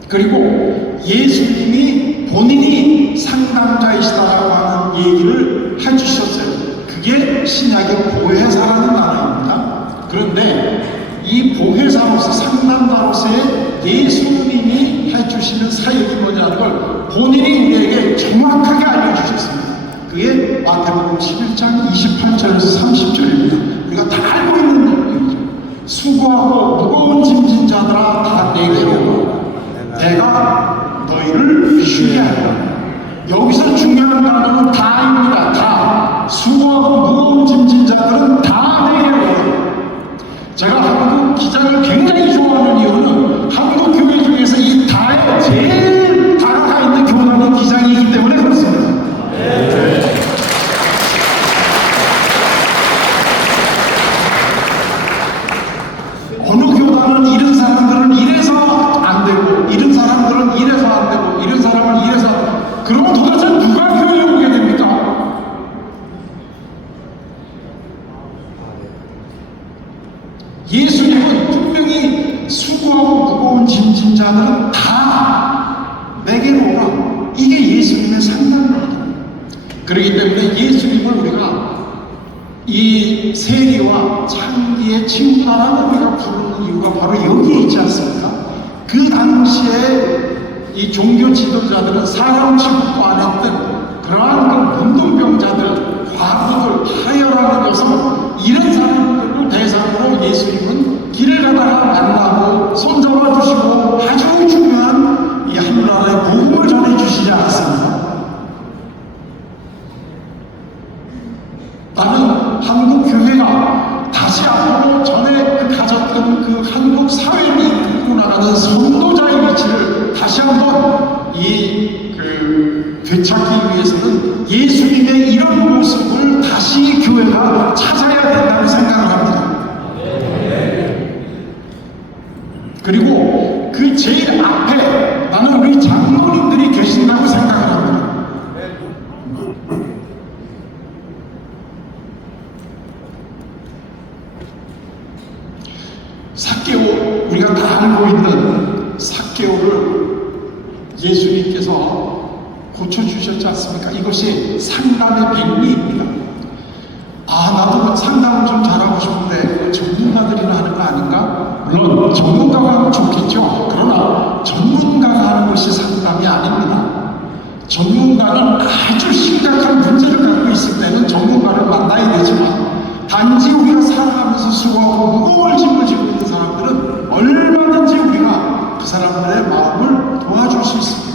그리고 예수님이 본인이 상담자이시다라고 하는 얘기를 해주셨어요. 그게 신약의 보혜사라는 단어입니다. 그런데 이 보혜사로서 상담자로서의 예수님이 해주시는 사역이 뭐냐는 걸 본인이 우리에게 정확하게 알려주셨습니다. 그게 마태복음 11장 28절에서 30절입니다. 우리가 다 알고 있는 얘기죠. 수고하고 무거운 짐진 자들아 다 내게로 오라. 내가 너희를 쉬게 하리라. 여기서 중요한 단어는 다입니다. 다. 수고하고 무거운 짐진 자들은 다 내게로 오라. 제가 한국 기장을 굉장히 좋아하는 이유는 한국 교회 중에서 이 다에 제일 다가 있는 교단이 기장이기 때문에 그렇습니다. 어느 교단은 이런 사람들은 이래서 안 되고 이런 사람들은 이래서 안 되고 이런 사람은 이래서 안 되고 그러면 도대체 누가 교회에 오게 됩니까? 예수님은 분명히 수고하고 무거운 짐진 자들은 다 내게로 오라. 이게 예수님의 상담입니다. 그렇기 때문에 예수님을 우리가 이 세리와 창기의 친구다라고 우리가 부르는 이유가 바로 여기에 있지 않습니까? 그 당시에 이 종교 지도자들은 사람 취급도 안 했던 그러한 그 문둥병자들, 과부들, 하혈하는 여성 이런 사람들을 대상으로 예수님은 길을 가다가 만나고 손잡아 주시고 아주 중요한 이 하늘나라의 복음을 전해주시지 않았습니까? 나는 한국 교회가 다시 앞으로 전에 가졌던 그 한국 사회를 이끌고 나가는 선도자의 위치를 다시 한번 되찾기 위해서는 예수님의 이런 모습을 다시 교회가 찾아야 된다고 생각을 합니다. 그리고 그 제일 앞에 나는 우리 장로님들이 계신다고 생각을 합니다. 삭개오, 우리가 다 알고 있는 삭개오를 예수님께서 고쳐주셨지 않습니까? 이것이 상담의 백미입니다. 나도 상담을 좀 잘하고 싶은데 전문가들이나 하는 거 아닌가? 물론 전문가가 하면 좋겠죠. 그러나 전문가가 하는 것이 상담이 아닙니다. 전문가는 아주 심각한 문제를 갖고 있을 때는 전문가를 만나야 되지만 단지 우리가 살아가면서 수고하고 무거운 짐을 지고 있는 사람들은 얼마든지 우리가 그 사람들의 마음을 도와줄 수 있습니다.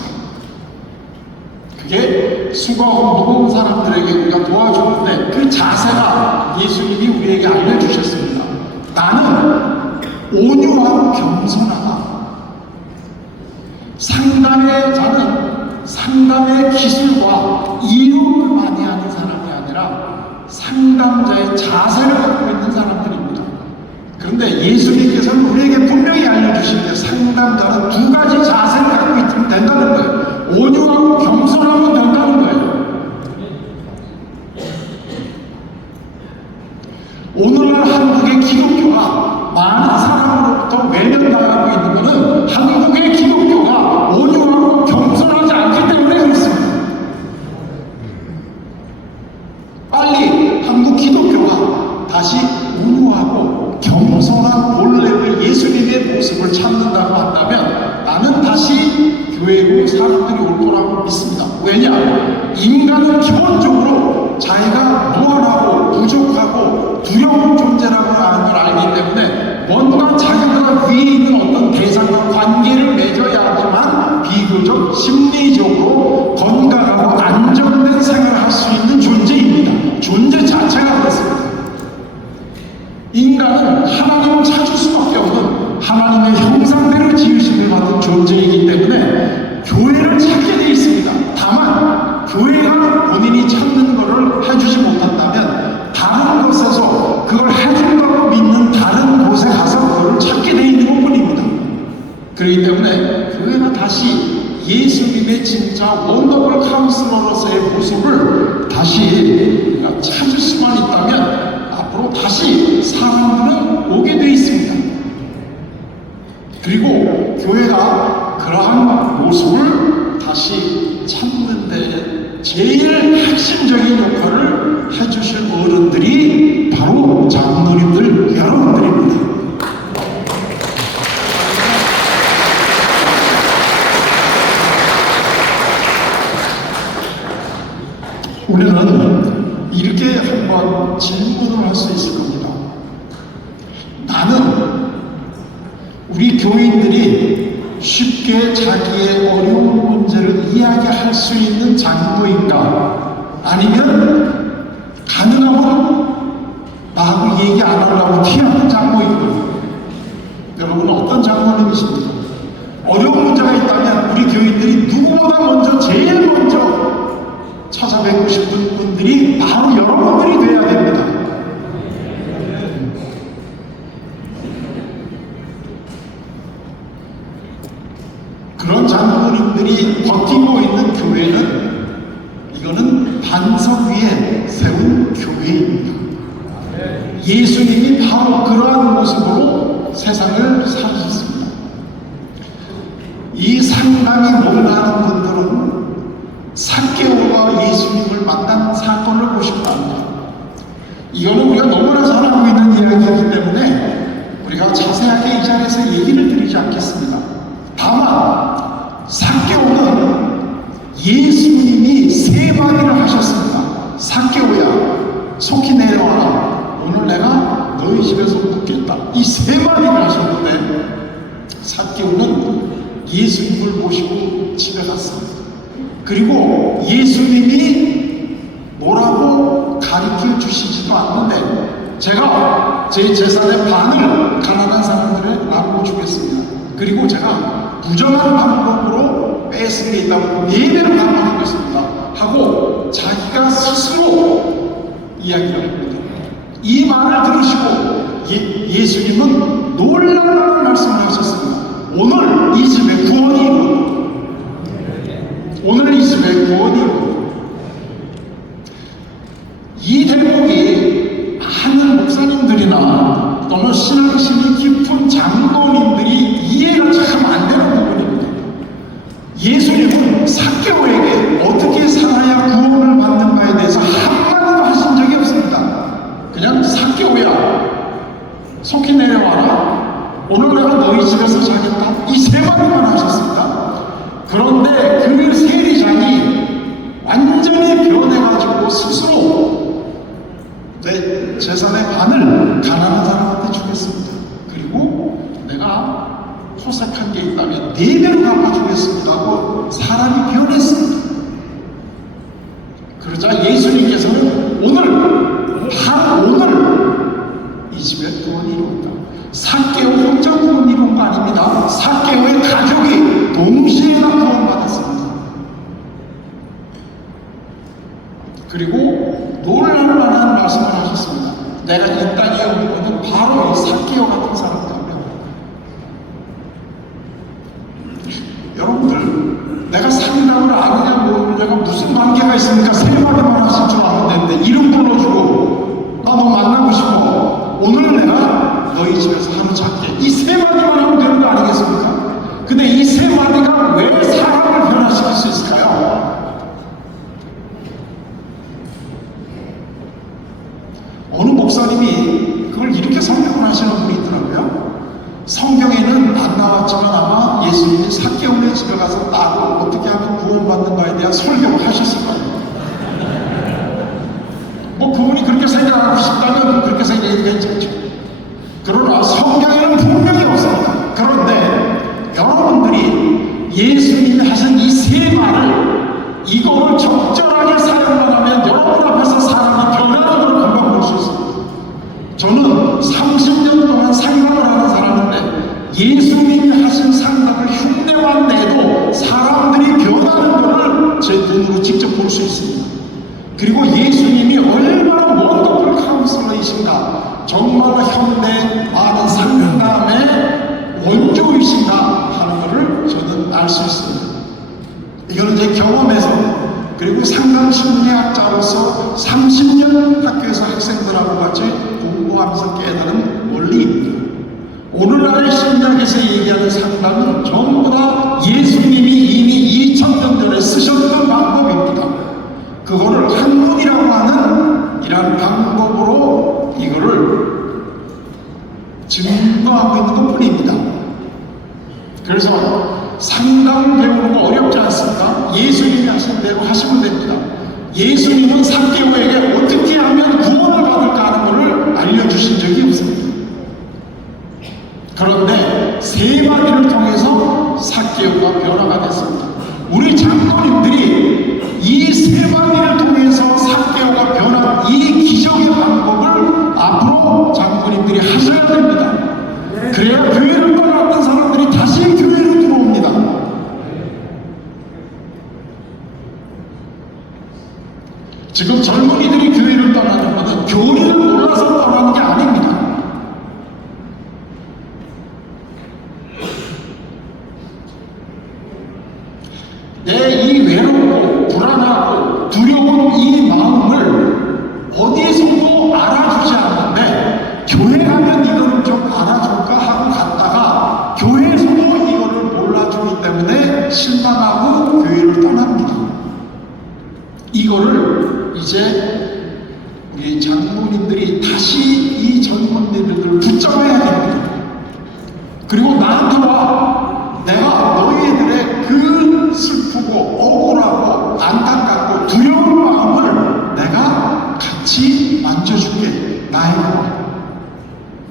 그게 수고하고 무거운 사람들에게 우리가 도와주는데 그 자세가 예수님이 우리에게 알려주셨습니다. 나는 온유하고 겸손하다. 상담의 자는 상담의 기술과 이론을 많이 하는 사람이 아니라 상담자의 자세를 갖고 있는 사람들입니다. 그런데 예수님께서는 우리에게 분명히 알려주신 게 상담자는 두 가지 자세를 갖고 있으면 된다는 거예요. 온유하고 겸손하면 된다는 거예요. 오늘날 한국의 기독교가 많은 사람으로부터 외면당하고 있는 것은 한국의 기독교가 온유하고 겸손하지 않기 때문에 그렇습니다. 빨리 한국 기독교가 다시 온유하고 겸손한 본래의 예수님의 대상과 관계를 맺어야지만 비교적 심리적으로 건강하고 안정된 생활을 할 수 있는 존재입니다. 존재 자체가 그렇습니다. 인간은 하나님을 찾을 수밖에 없는 하나님의 형상대로 지으심을 받은 존재이기 때문에 교회를 찾게 되어 있습니다. 다만 교회가 본인이 찾는 것을 해주지 못한다면 다른 곳에서 그걸 해줄 거로 믿는 다른 곳에 가서 그걸 찾게 되어 있는 것뿐입니다. 그렇기 때문에 교회가 다시 예수님의 진짜 원더풀 카운슬러로서의 모습을 다시 우리가 찾을 수만 있다면 앞으로 다시 사람들은 오게 되어 있습니다. 그리고 교회가 그러한 모습을 다시 찾는 데 제일 핵심적인 역할을 해주실 어른들이 바로 장로님들 여러분들입니다. 우리는 이렇게 한번 질문을 할 수 있을 겁니다. 나는 우리 교인들이 쉽게 자기의 어려운 문제를 이야기할 수 있는 장로인가? 아니면 가능하면 나하고 얘기 안 하려고 피하는 장로인가? 여러분은 어떤 장로님이십니까? 어려운 문제가 있다면 우리 교인들이 누구보다 먼저 제일 먼저 찾아뵙고 싶은 분들이 바로 여러분들이 되어야 됩니다. 그런 장로님들이 버티고 있는 교회는 이거는 반석 위에 세운 교회입니다. 예수님이 바로 그러한 모습으로 세상을 살으셨습니다. 이 상담이 몰라하는 분들은 삭개오가 예수님을 만난 사건을 보시기 바랍니다. 이거는 우리가 너무나 잘 알고 있는 이야기이기 때문에 우리가 자세하게 이 자리에서 얘기를 드리지 않겠습니다. 다만 삭개오는 예수님이 세 마디를 하셨습니다. 삭개오야, 속히 내려와라. 오늘 내가 너희 집에서 묵겠다. 이 세 마디를 하셨는데 삭개오는 예수님을 모시고 집에 갔습니다. 그리고 예수님이 뭐라고 가르쳐 주시지도 않는데 제가 제 재산의 반을 가난한 사람들에 나누어 주겠습니다. 그리고 제가 부정한 방법으로 뺏은 게 있다고 4배로 갚아주겠습니다 하고 자기가 스스로 이야기를 합니다. 이 말을 들으시고 예수님은 놀라운 말씀을 하셨습니다. 오늘 이 집에 구원이 이루어졌다. 오늘 이 집에 구원이 이루어졌다. 이 대목이 많은 목사님들이나 또는 신앙심이 깊은 장로님들이 이해가 참 안 되는 부분입니다. 예수님은 삭개오에게 어떻게 살아야 구원을 받는가에 대해서 한마디도 하신 적이 없습니다. 그냥 삭개오야, 속히 내려와라. 오늘 내가 너희 집에서 자겠다. 이 세 마디만 하셨습니다. 그런데 그 세리장이 완전히 변해가지고 스스로 내 재산의 반을 가난한 사람한테 주겠습니다. 그리고 내가 호색한 게 있다면 4배로 갚아주겠습니다 하고 사람이 변했습니다. 그러자 예수님께서는 오늘, 바로 오늘 이 집에 구원이 이루었다. 삭개오 혼자 구원 이룬 거 아닙니다. 삭개오의 가족이 동시에 다 구원받았습니다. 그리고 놀랄 만한 말씀을 하셨습니다. 내가 이 땅에 온 것은 바로 이 삭개오 같은 사람이라며. 여러분들, 내가 상담을 아느냐 모르느냐가 무슨 관계가 있습니까? 세 마디만 하실 줄 아면 되는데 이름 불러주고 나 너 만나고 싶어. 오늘 내가 너희 집에서 하루 작게. 이 세 마디만 하면 되는 거 아니겠습니까? 근데 이 세 마디가 왜 사람을 변화시킬 수 있을까요? 어느 목사님이 그걸 이렇게 설명을 하시는 분이 있더라고요. 성경에는 안 나왔지만 아마 예수님이 삭개오네 집에 가서 따로 어떻게 하면 구원받는가에 대한 설교를 하셨을 거예요. 뭐 그분이 그렇게 생각하고 싶다면 그렇게 생각해도 괜찮죠. 그러나 성경에는 분명히 없습니다. 그런데 예수님이 하신 상담을 흉내만 내도 사람들이 변하는 것을 제 눈으로 직접 볼 수 있습니다. 그리고 예수님이 얼마나 원더풀 카운슬러이신가, 정말 현대 많은 상담의 원조이신가 하는 것을 저는 알 수 있습니다. 이거는 제 경험에서, 그리고 상담심리학자로서 30년 학교에서 학생들하고 같이 공부하면서 깨달은 원리입니다. 오늘날의 심리학에서 얘기하는 상담은 전부 다 예수님이 이미 2000년 전에 쓰셨던 방법입니다. 그거를 학문이라고 하는 이러한 방법으로 이거를 증거하고 있는 것 뿐입니다. 그래서 상담 배우는 거 어렵지 않습니까? 예수님이 하신 대로 하시면 됩니다. 예수님은 삭개오에게 어떻게 하면 구원을 받을까 하는 것을 알려주신 적이 없습니다. 그런데 세 마디를 통해서 삭개오가 변화가 됐습니다. 우리 장로님들이 이 세 마디를 통해서 삭개오가 변한 이 기적의 방법을 앞으로 장로님들이 하셔야 됩니다. 그래야 교회를 떠났던 사람들이 다시 교회로 들어옵니다. 지금 젊은이들이 교회를 떠나는 것은 교리를 몰라서 떠나는 게 아닙니다. 내 이 외롭고 불안하고 두려운 이 마음을 어디에서도 알아주지 않는데, 교회 가면 이거를 좀 알아줄까 하고 갔다가 교회에서도 이거를 몰라주기 때문에 실망하고 교회를 떠납니다. 이거를 이제 우리 장로님들이 다시 이 젊은이들을 붙잡아야 됩니다. 그리고 나한테 와, 내가 너희들의 그 슬프고 억울하고 안타깝고 두려운 마음을 내가 같이 만져줄게. 나에게 와.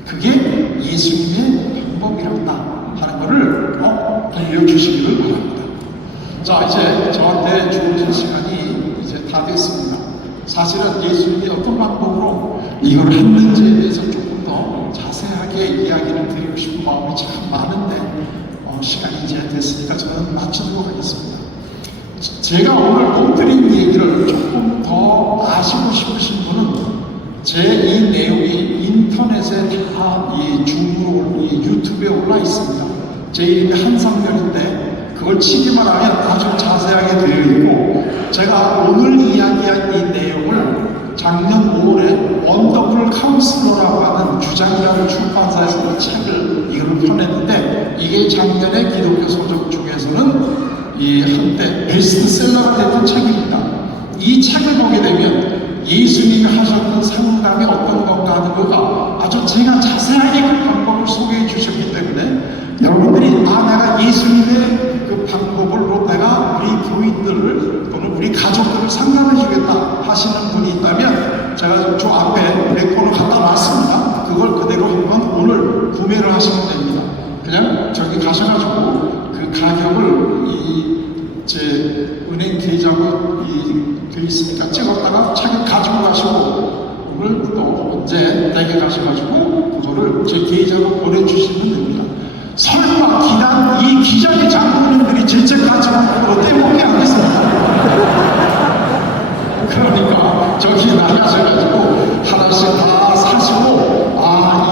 그게 예수님의 방법이란다 하는 것을 꼭 알려주시기를 바랍니다. 자, 이제 저한테 주어진 시간이 이제 다 됐습니다. 사실은 예수님이 어떤 방법으로 이걸 했는지에 대해서 조금 더 자세하게 이야기를 드리고 싶은 마음이 참 많은데 시간이 이제 됐으니까 저는 마치도록 하겠습니다. 제가 오늘 못 드린 얘기를 조금 더 아시고 싶으신 분은 제 이 내용이 인터넷에 다 이 중으로 이 유튜브에 올라 있습니다. 제 이름이 한상렬인데 그걸 치기만 하면 아주 자세하게 되어 있고, 제가 오늘 이야기한 이 내용을 작년 5월에 원더풀 카운슬러라고 하는 주장이라는 출판사에서 책을 이걸 펴냈는데, 이게 작년에 기독교 서적 중에서는 이 한때 베스트셀러가 됐던 책입니다. 이 책을 보게 되면 예수님이 하셨던 상담이 어떤 건가 하는 거가 아주 제가 자세하게 그 방법을 소개해 주셨기 때문에 여러분들이 내가 예수님의 그 방법으로 내가 우리 교인들을 또는 우리 가족들을 상담해 주겠다 하시는 분이 있다면 제가 저 앞에 레코를 갖다 놨습니다. 그걸 그대로 한번 오늘 구매를 하시면 됩니다. 그냥 저기 가셔가지고 그 가격을 제 은행 계좌가 돼 있으니까 찍었다가 책을 가지고 가시고 오늘 또 언제 댁에 가셔가지고 그거를 제 계좌로 보내주시면 됩니다. 설마 기단 이 기자의 장로님들이 제 책 가지고 그걸 떼먹게 하겠습니다. 그러니까 저기 나가셔가지고 하나씩 다 사시고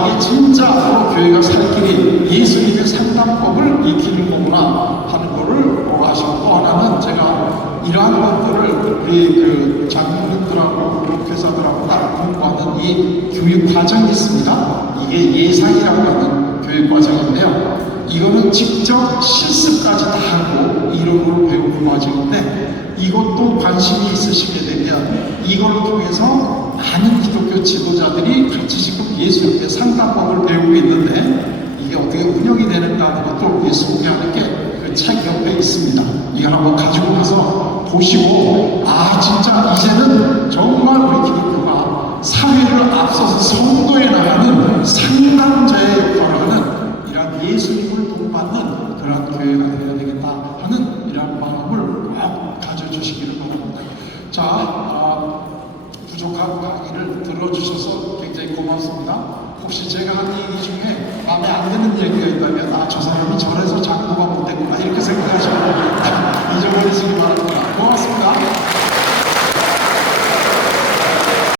이게 진짜 앞으로 교회가 살 길이 예수님의 상담법을 익히는 거구나 하는 거를 아시고, 또 하나는 제가 이러한 것들을 우리 그 장로님들하고 교육회사들하고 따로 공부하는 이 교육 과정이 있습니다. 이게 예상이라고 하는 교육 과정인데요. 이거는 직접 실습까지 다 하고 이론으로 배우는 과정인데, 이것도 관심이 있으시게 되면 이걸 통해서 많은 기독교 지도자들이 같이 지금 예수님의 상담법을 배우고 있는데, 이게 어떻게 운영이 되는가 하는 것도 소개하는 게 그 책 옆에 있습니다. 이걸 한번 가지고 가서 보시고 진짜 이제는 정말 우리 기독교가 사회를 앞서서 성도에 나가는 상담자의 역할을 하는 이런 예수님을 본받는 그런 교회가 되어야 되겠다 하는 이런 마음을 꼭 가져주시기를 바랍니다. 자, 부족한 강의를 들어주셔서 굉장히 고맙습니다. 혹시 제가 한 얘기 중에 마음에 안 드는 얘기가 있다면 아, 저 사람이 저래서 작고가 못됐구나 이렇게 생각하시면 잊어버리시기